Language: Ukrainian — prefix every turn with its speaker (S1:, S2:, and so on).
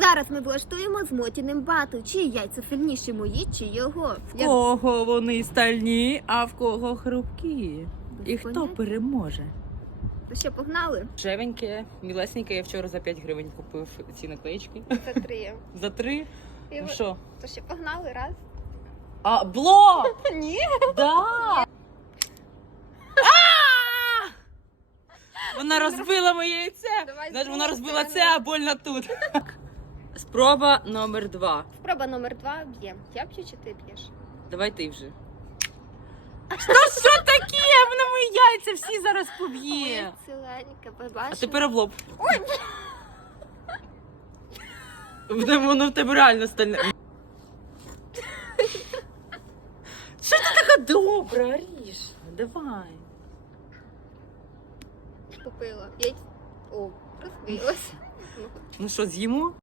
S1: Зараз ми влаштуємо з Мотіним батл. Чиї яйця сильніші, мої чи його?
S2: В кого вони стальні, а в кого хрупкі? І хто
S1: поняття.
S2: переможе?
S1: То що, погнали?
S2: Жевеньке, мілесеньке, я вчора за 5 гривень купив ці наклеїчки.
S1: За 3.
S2: За 3? Ну що?
S1: То що, погнали, раз?
S2: А, блок!
S1: Ні.
S2: Да! Вона розбила моє яйце!
S1: Давай
S2: Знаєш,
S1: з
S2: вона
S1: другої
S2: розбила це,
S1: сторони.
S2: а больно тут. Спроба номер 2.
S1: Спроба номер 2 б'є. Я б'ю чи ти б'єш?
S2: Давай ти вже. Що таке? Вона мої яйця всі зараз поб'є.
S1: Ціленька,
S2: А
S1: побачиш?
S2: тепер в лоб. Воно в тебе реально стальне. Що ти така добра, Аріша? Давай.
S1: Купила. Яйця. О, розбилась.
S2: Ну що, з'їмо?